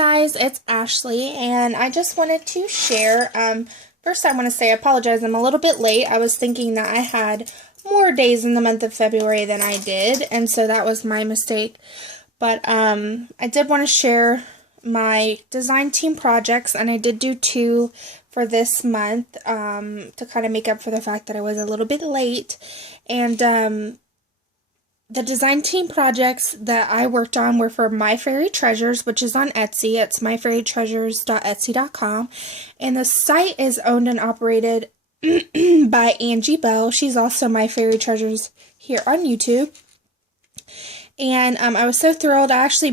guys, it's Ashley, and I just wanted to share, first I want to say I apologize, I'm a little bit late. I was thinking that I had more days in the month of February than I did, and so that was my mistake. But, I did want to share my design team projects, and I did do 2 for this month, to kind of make up for the fact that I was a little bit late, and, the design team projects that I worked on were for MyFairyTreasures, which is on Etsy. It's myfairytreasures.etsy.com. And the site is owned and operated by Angie. She's also MyFairyTreasures here on YouTube. And I was so thrilled. I actually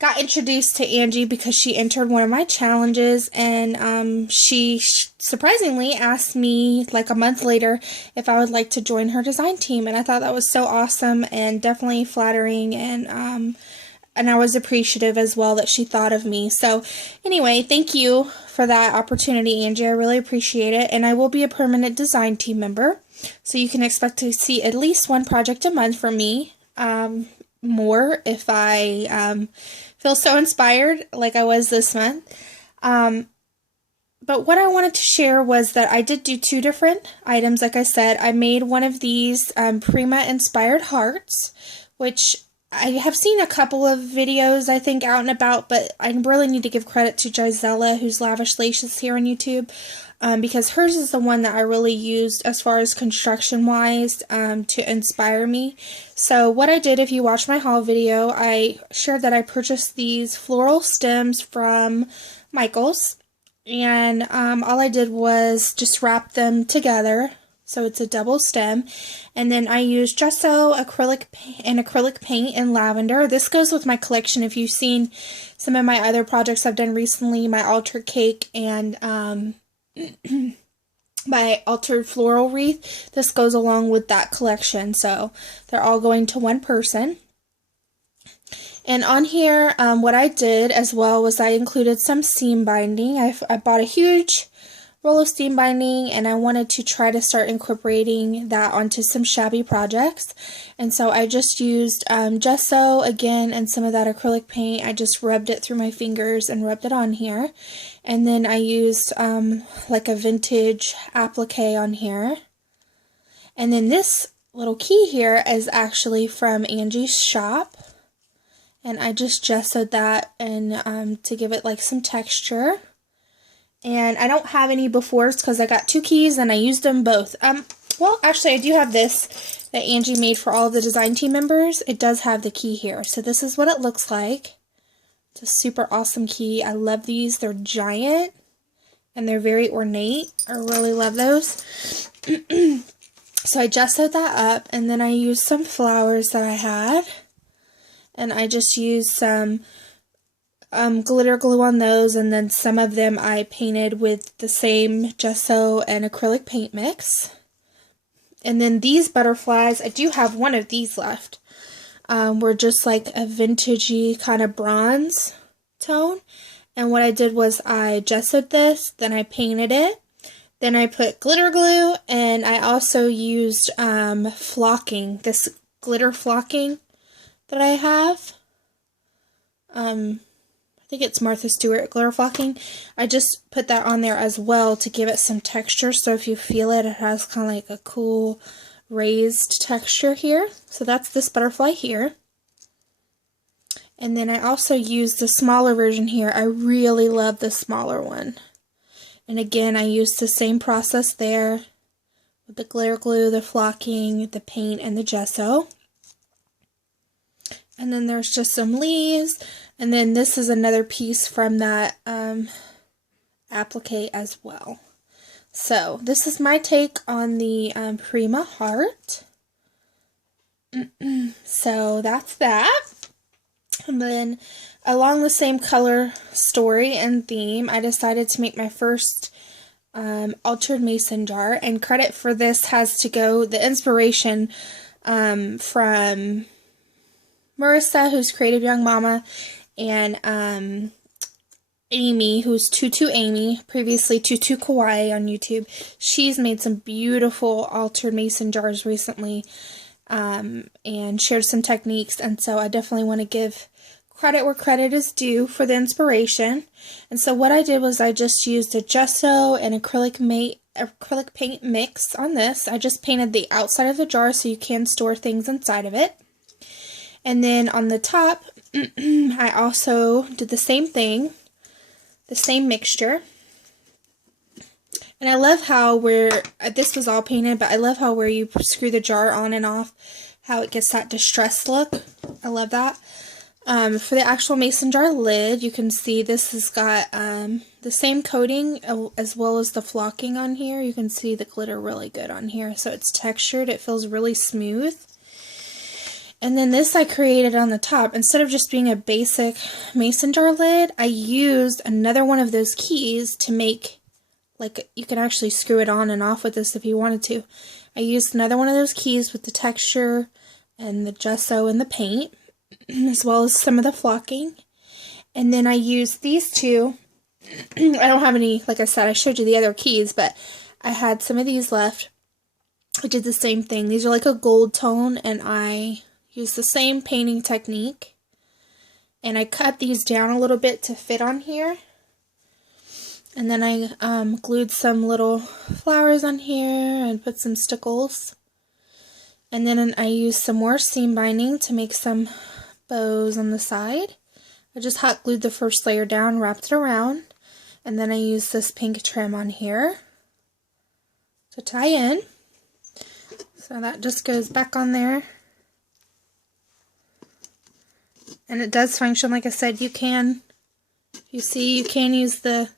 got introduced to Angie because she entered one of my challenges, and she surprisingly asked me like a month later if I would like to join her design team, and I thought that was so awesome and definitely flattering, and I was appreciative as well that she thought of me. So anyway, thank you for that opportunity, Angie. I really appreciate it, and I will be a permanent design team member, so you can expect to see at least one project a month from me. More if I feel so inspired like I was this month. But what I wanted to share was that I did do 2 different items. Like I said, I made one of these prima inspired hearts, which I have seen a couple of videos I think out and about, but I really need to give credit to Gisela, who's Lavish Laces here on YouTube, because hers is the one that I really used as far as construction wise to inspire me. So what I did, if you watch my haul video, I shared that I purchased these floral stems from Michael's, and all I did was just wrap them together. So it's a double stem, and then I used gesso, acrylic paint in lavender. This goes with my collection. If you've seen some of my other projects I've done recently, my altar cake and my altered floral wreath, this goes along with that collection, so they're all going to one person. And on here, what I did as well was I included some seam binding. I bought a huge roll of seam binding, and I wanted to try to start incorporating that onto some shabby projects. And so I just used gesso again and some of that acrylic paint. I just rubbed it through my fingers and rubbed it on here. And then I used like a vintage applique on here. And then this little key here is actually from Angie's shop. And I just gessoed that and to give it like some texture. And I don't have any befores because I got 2 keys and I used them both. Well, actually, I do have this that Angie made for all of the design team members. It does have the key here. So this is what it looks like. It's a super awesome key. I love these. They're giant and they're very ornate. I really love those. So I gessoed that up, and then I used some flowers that I had. And I just used some glitter glue on those, and then some of them I painted with the same gesso and acrylic paint mix. And then these butterflies, I do have one of these left, were just like a vintagey kind of bronze tone. And what I did was I gessoed this, then I painted it, then I put glitter glue, and I also used flocking, this glitter flocking that I have. I think it's Martha Stewart glitter flocking. I just put that on there as well to give it some texture. So if you feel it, it has kind of like a cool raised texture here. So that's this butterfly here. And then I also used the smaller version here. I really love the smaller one. And again, I used the same process there with the glitter glue, the flocking, the paint, and the gesso. And then there's just some leaves. And then this is another piece from that applique as well. So this is my take on the Prima heart. So that's that. And then along the same color story and theme, I decided to make my first altered mason jar. And credit for this has to go, the inspiration from Marissa, who's Creative Young Mama, and Amy, who's Tutu Amy, previously Tutu Kawaii on YouTube. She's made some beautiful altered mason jars recently, and shared some techniques, and so I definitely want to give credit where credit is due for the inspiration. And so what I did was I just used a gesso and acrylic paint mix on this. I just painted the outside of the jar so you can store things inside of it. And then on the top, I also did the same thing, the same mixture. And I love how this was all painted, but I love how where you screw the jar on and off, how it gets that distressed look. I love that. For the actual mason jar lid, you can see this has got the same coating as well as the flocking on here. You can see the glitter really good on here. So it's textured. It feels really smooth. And then this I created on the top. Instead of just being a basic mason jar lid, I used another one of those keys to make, like, you can actually screw it on and off with this if you wanted to. I used another one of those keys with the texture and the gesso and the paint, as well as some of the flocking. And then I used these two. I don't have any, like I said, I showed you the other keys, but I had some of these left. I did the same thing. These are like a gold tone, and I used the same painting technique. And I cut these down a little bit to fit on here. And then I glued some little flowers on here and put some stickles. And then I used some more seam binding to make some bows on the side. I just hot glued the first layer down, wrapped it around, and then I used this pink trim on here to tie in. So that just goes back on there. And it does function, like I said, you can use the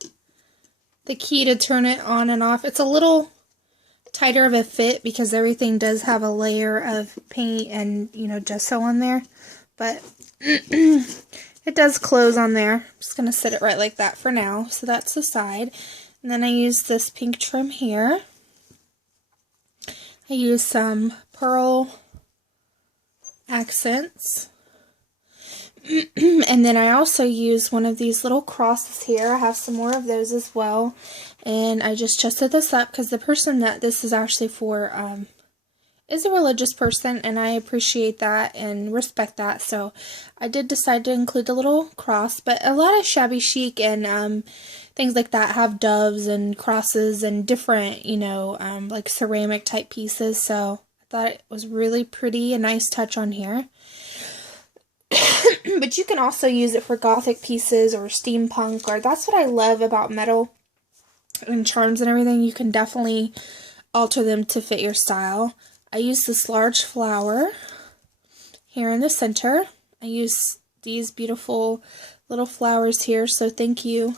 key to turn it on and off. It's a little tighter of a fit because everything does have a layer of paint and, you know, gesso on there. But it does close on there. I'm just going to set it right like that for now. So that's the side. And then I use this pink trim here. I use some pearl accents. And then I also use one of these little crosses here. I have some more of those as well. And I just chested this up because the person that this is actually for is a religious person, and I appreciate that and respect that. So I did decide to include the little cross, but a lot of shabby chic and things like that have doves and crosses and different, you know, like ceramic type pieces. So I thought it was really pretty, a nice touch on here. But you can also use it for gothic pieces or steampunk, or that's what I love about metal and charms and everything. You can definitely alter them to fit your style. I use this large flower here in the center. I use these beautiful little flowers here, so thank you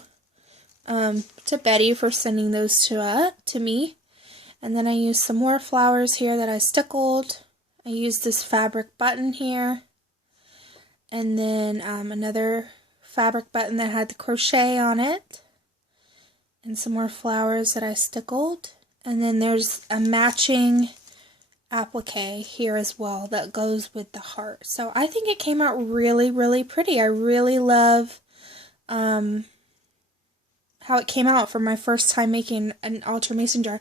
to Betty for sending those to me. And then I use some more flowers here that I stickled. I used this fabric button here. And then another fabric button that had the crochet on it. And some more flowers that I stickled. And then there's a matching applique here as well that goes with the heart. So I think it came out really, really pretty. I really love how it came out for my first time making an altar mason jar.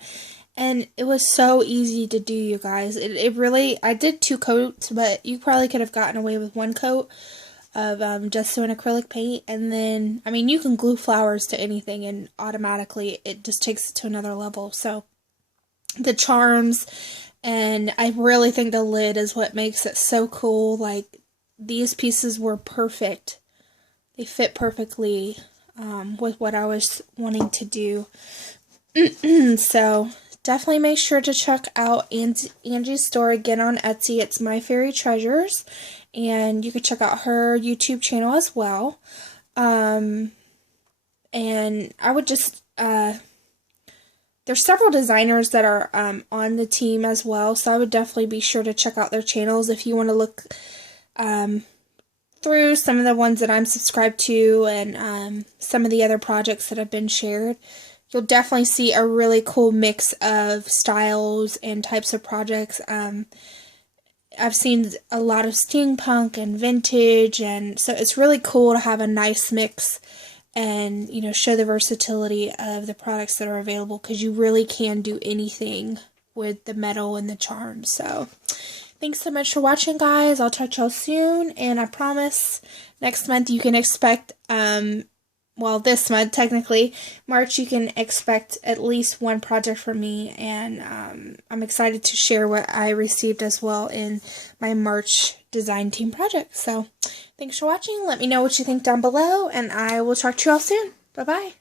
And it was so easy to do, you guys. It really, I did 2 coats, but you probably could have gotten away with 1 coat of gesso and acrylic paint. And then, I mean, you can glue flowers to anything and automatically it just takes it to another level. So the charms, and I really think the lid is what makes it so cool. Like, these pieces were perfect. They fit perfectly with what I was wanting to do. So definitely make sure to check out Angie's store again on Etsy. It's MyFairyTreasures, and you can check out her YouTube channel as well. And I would just there's several designers that are on the team as well, so I would definitely be sure to check out their channels if you want to look through some of the ones that I'm subscribed to and some of the other projects that have been shared. You'll definitely see a really cool mix of styles and types of projects. I've seen a lot of steampunk and vintage, and so it's really cool to have a nice mix and, you know, show the versatility of the products that are available, because you really can do anything with the metal and the charms. So Thanks so much for watching, guys. I'll talk to y'all soon, and I promise next month you can expect, well, this month, technically, March, you can expect at least one project from me, and I'm excited to share what I received as well in my March design team project. So, thanks for watching. Let me know what you think down below, and I will talk to you all soon. Bye-bye.